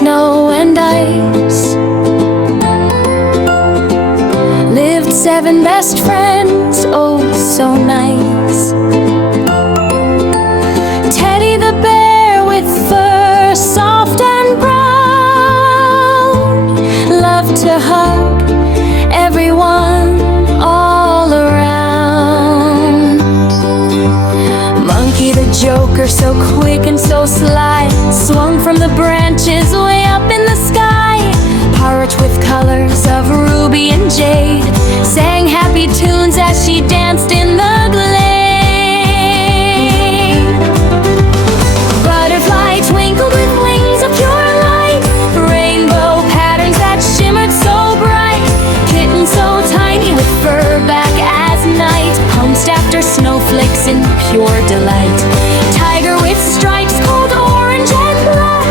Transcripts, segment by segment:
snow and ice. Lived 7 best friends, oh so nice. Teddy the bear with fur soft and brown, loved to hug everyone all around. Monkey the joker, so quick and so sly, swung from the branches way up in the sky. Parrot with colors of ruby and jade, sang happy tunes as she danced in the glade. Butterfly twinkled with wings of pure light, rainbow patterns that shimmered so bright. Kitten so tiny with fur back as night, pounced after snowflakes in pure delight. Tiger with stripes called orange and black,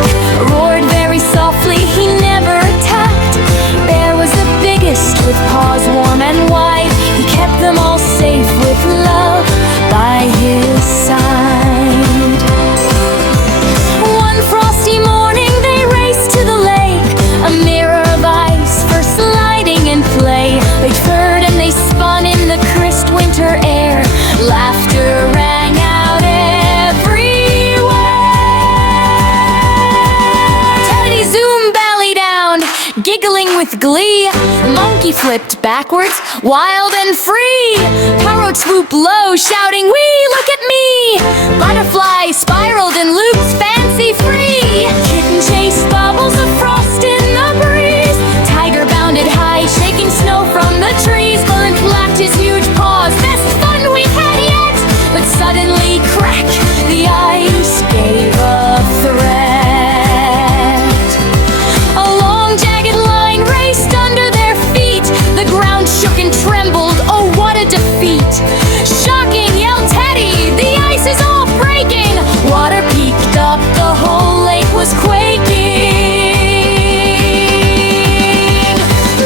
roared very softly, he never attacked. Bear was the biggest with paws warm and wide, he kept them all safe with love by his side. One frosty morning they raced to the lake, a mirror of ice for sliding and play. They furred and they spun in the crisp winter air, laughter rang out everywhere. Teddy zoomed belly down, giggling with glee. Monkey flipped backwards, wild and free. Parrot swooped low, shouting, "Wee, look at me!" Butterfly spiraled and looped fancy free. Kitten chased bubbles of frost in the breeze. Tiger bounded high, shaking snow from the trees. Bird flapped his huge paws, best fun we've had yet. But suddenly, crack, the ice gave a threat. A long jagged line raced under their feet. The ground shook and trembled, oh what a defeat. Shocking, yelled Teddy, the ice is all breaking. Water peaked up, the whole lake was quaking.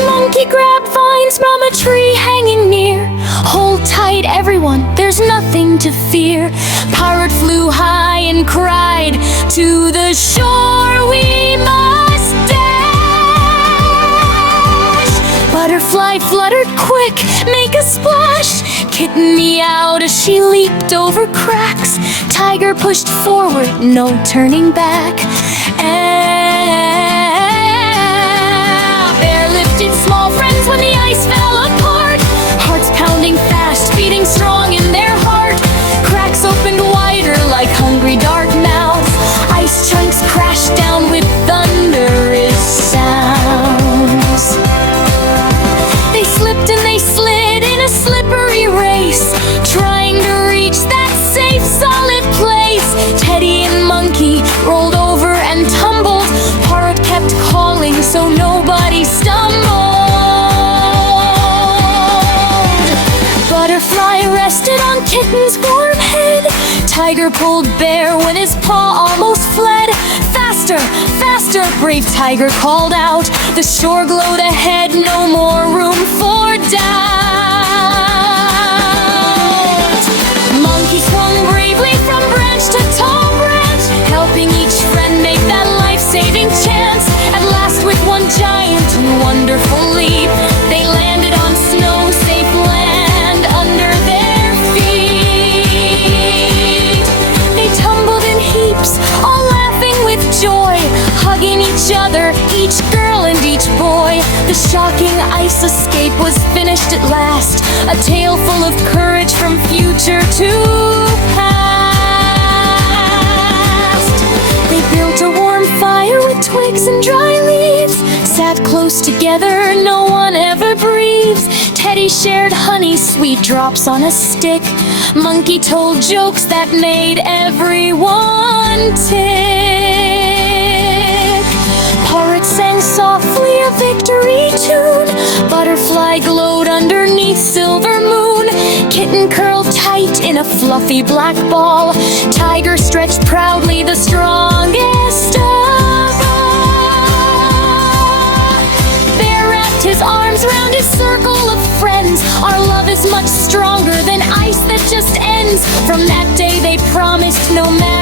Monkey grabbed vines from a tree hanging near. Hold tight everyone, there's nothing to fear. Parrot flew high and cried, to the shore we must dash. Butterfly fluttered quick, make a splash. Kitten meowed as she leaped over cracks. Tiger pushed forward, no turning back. Bear lifted small friends when the ice fell apart. Hearts pounding fast, beating strong in their heart. Cracks opened wider like hungry dark mouths. Ice chunks crashed down with thunderous sounds. They slipped and they slid in a slippery race, trying to reach that safe, solid place. Teddy and Monkey rolled over and tumbled. Parrot kept calling so nobody stumbled. Butterfly rested on Kitten's warm head. Tiger pulled Bear when his paw almost fled. Faster, faster, brave Tiger called out. The shore glowed ahead, no more room for doubt. Monkey swung bravely from branch to tall branch, helping each friend make that life-saving chance. At last with one giant and wonderful leap, they landed on snow-safe land under their feet. They tumbled in heaps, all laughing with joy, hugging each other, each girl and each boy. The shocking ice escape was finished at last, a tale full of courage from future to past. They built a warm fire with twigs and dry leaves, sat close together, no one ever breathes. Teddy shared honey, sweet drops on a stick. Monkey told jokes that made everyone tick. Parrot sang softly a victory tune. Butterfly glowed underneath silver moon. Kitten curled tight in a fluffy black ball. Tiger stretched proudly, the strongest of all. Bear wrapped his arms round his circle of friends. Our love is much stronger than ice that just ends. From that day they promised no matter